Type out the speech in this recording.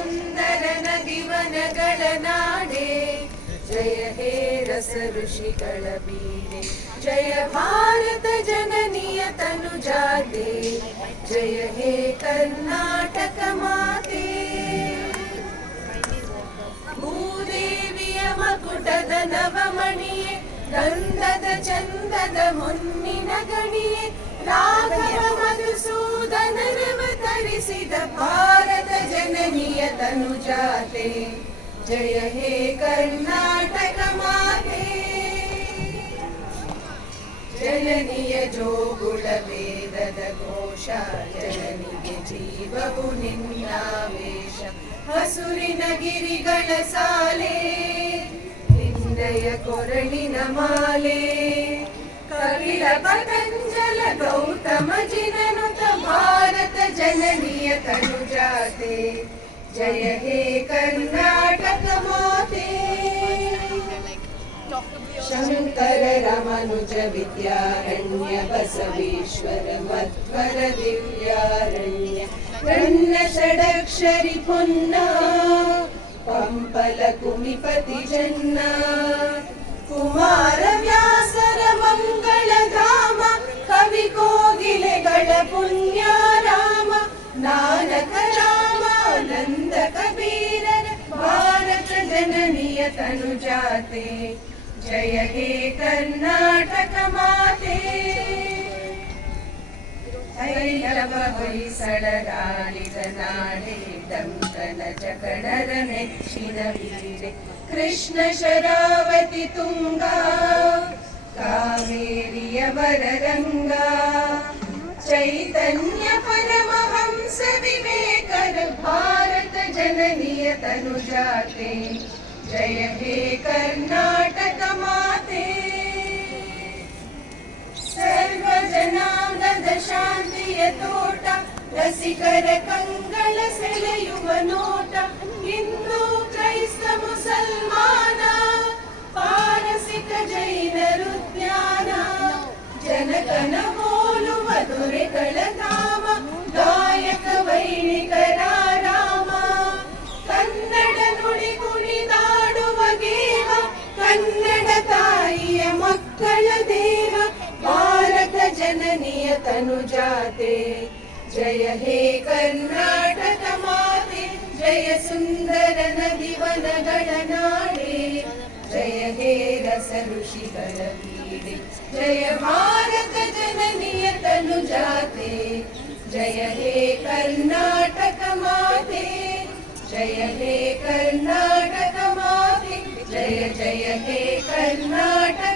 ಸುಂದರ ನದಿವನಗಳ ನಾಡೆ, ಜಯ ಹೇ ರಸ ಋಷಿಗಳ ಬೀಡೆ, ಜಯ ಭಾರತ ಜನನಿಯ ತನುಜಾತೆ, ಜಯ ಹೇ ಕರ್ನಾಟಕ ಮಾತೆ. ಭೂದೇವಿಯ ಮಕುಟದ ನವಮಣಿಯೇ, ಗಂಧದ ಚಂದದ ಹೊನ್ನಿನ ಗಣಿಯೇ, ರಾಘವ ಮಧುಸೂದನರವತರಿಸಿದ ಭಾರತ ಜನನಿಯ ತನುಜಾತೆ, ಜಯ ಹೇ ಕರ್ನಾಟಕ ಮಾತೆ. ಜನನಿಯ ಜೋಗುಳ ವೇದದ ಘೋಷ, ಜನನಿಗೆ ಜೀವವು ನಿನ್ನಾವೇಶ, ಹಸುರಿನ ಗಿರಿಗಳ ಸಾಲೆ, ನಿನ್ನಯ ಕೊರಳಿನ ಮಾಲೆ, ಕಪಿಲ ಪತಂಜಲ ಗೌತಮ ಜಿನನುತ ಭಾರತ ಜನನಿಯ ತನುಜಾತೆ, ಜಯ ಹೇ ಕರ್ನಾಟಕ ಮಾತೆ. ಶಂಕರ ರಮನುಜ ವಿದ್ಯಾರಣ್ಯ, ಬಸವೇಶ್ವರ ಮಧ್ವರ ದಿವ್ಯಾರಣ್ಯ, ರನ್ನ ಷಡಕ್ಷರಿ ಪುನ್ನ, ಪಂಪಲ ಕುಮಿಪತಿ ಜನ್ನ, ಕುಮಾರ ವ್ಯಾಸರ ಮಂಗಳ ಧಾಮ, ಕವಿ ಕೋಗಿಲೆಗಳ ಪುಣ್ಯಾರಾಮ, ನಾನಕ ರಾಮಾನಂದ ಕಬೀರರ ಭಾರತ ಜನನಿಯ ತನುಜಾತೆ, ಜಯ ಹೇ ಕರ್ನಾಟಕ ಮಾತೆ. ಐಲವ ಹೊಯ್ಸಳರಾಳಿದ ನಾಡೆ, ಡಂಕನ ಜಕಣರ ನೆಚ್ಚಿನ ವೀರೆ, ಕೃಷ್ಣ ಶರಾವತಿ ತುಂಗ, ಕಾವೇರಿಯ ವರರಂಗ, ಚೈತನ್ಯ ಪರಮಹಂಸ ವಿವೇಕರ ಭಾರತ ಜನನಿಯ ತನುಜಾತೆ, ಜಯ ಹೇ ಕರ್ನಾಟಕ ಮಾತೆ. ಸರ್ವ ಜನಾಂಗದ ಶಾಂತಿಯ ತೋಟ, ರಸಿಕರ ಕಂಗಳ ಸೆಳೆಯುವ ನೋಟ, ಹಿಂದೂ ಕ್ರೈಸ್ತ ಮುಸಲ್ಮಾನ, ಪಾರಸಿಕ ಜೈನರುದ್ಯಾನ, ಜನಕನ ಹೋಲುವ ದೊರೆಗಳ ಧಾಮ, ಗಾಯಕ ವೈಣಿಕರ ರಾಮ, ಕನ್ನಡ ನುಡಿ ಕುಣಿದಾಡುವ ಗೇಹ, ಕನ್ನಡ ತಾಯಿಯ ಮಕ್ಕಳ ದೇಹ, ಭಾರತ ಜನನಿಯ ತನುಜಾತೆ, ಜಯ ಹೇ ಕರ್ನಾಟಕ ಮಾತೆ. ಜಯ ಸುಂದರ ನದಿವನಗಳ ನಾಡೆ, ಜಯ ಹೇ ರಸ ಋಷಿಗಳ ಬೀಡೆ, ಜಯ ಭಾರತ ಜನನಿಯ ತನುಜಾತೆ, ಜಯ ಹೇ ಕರ್ನಾಟಕ ಮಾತೆ, ಜಯ ಹೇ ಕರ್ನಾಟಕ ಮಾತೆ, ಜಯ ಜಯ ಹೇ ಕರ್ನಾಟಕ